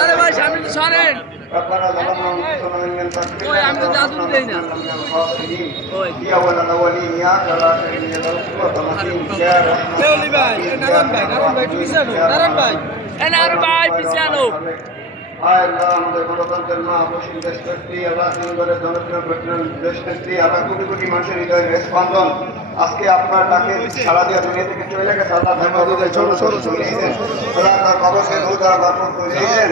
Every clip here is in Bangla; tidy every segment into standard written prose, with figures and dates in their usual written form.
আরে ভাই সামনে তো সরেন। ওই আমি তো জাদু দেই না। ওই কেউলি ভাই, নারায়ণ ভাই পিছানো, নারায়ণ ভাই, নারায়ণ ভাই পিছানো। আল্লাহ আমাদের গণতন্ত্রের মা বসিম দেশ নেত্রী আল্লাহ তিনবারের জনপ্রিয় দেশ নেত্রী আল্লাহ কোটি কোটি মানুষের হৃদয়ের স্পন্দন আজকে আপনার ডাকে সারা দিয়ে দুনিয়া থেকে চলে গেছে আল্লাহ আল্লাহ তার কবরকে নূর দ্বারা ভরপুর করে দিয়েছেন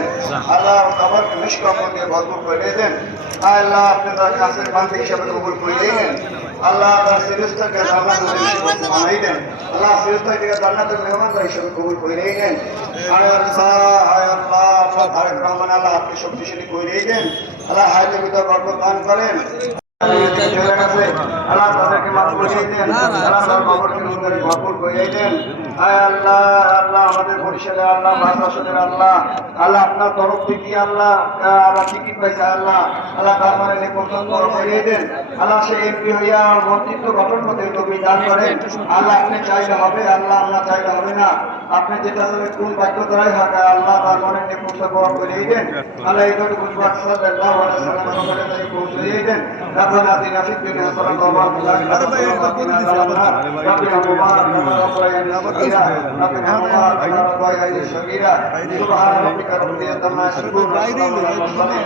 আল্লাহ কবরকে নিষ্কপন দিয়ে ভরপুর করে দিয়েছেন আল্লাহ আপনি তার কাছের বান্ধব হিসাবে কবুল করে দিয়েছেন আল্লাহ তার ফেরেশতাকে জান্নাতের হিসাবে বানাই দেন আল্লাহ ফেরেশতাকে জান্নাতের মেহমান হিসাবে কবুল করে দিয়েছেন আল্লাহ তারেক রহমান আল্লাহ আপনি শক্তিশালী করে দিয়েছেন আল্লাহ হায়াতের ভিতর বরকত দান করেন আল্লাহ তাদেরকে মাফ করে দিয়েছেন আল্লাহ তার কবরকে ভরপুর করে দিয়েছেন আল্লাহ আল্লাহ আমাদের বরিশালে আল্লাহ বাংলাদেশের আল্লাহ আল্লাহ আপনার তরফ থেকে আল্লাহ আল্লাহ টিকিট পাইছে আল্লাহ আল্লাহ তার মানে নির্বাচন করে দেন আল্লাহ সে এমপি হইয়া মন্ত্রিত্ব গঠন করতে তুমি দান করেন আল্লাহ আপনি চাইলে হবে আল্লাহ আল্লাহ চাইলে হবে না আপনি যেটা কোন বাক্য দ্বারাই হাঁটা আল্লাহ তার মনে নির্বাচন করে দেন আল্লাহ এইভাবে গুজবাট সাল্লাল্লাহু আলাইহি ওয়াসাল্লাম পৌঁছে দেন ربنا آتنا في الدنيا حسنة وفي الآخرة حسنة وقنا عذاب النار ربنا مبارك كما ربنا صغيرا ربنا مبارك كما ربنا صغيرا سبحان ربك رب العزة عما يصفون وسلام على المرسلين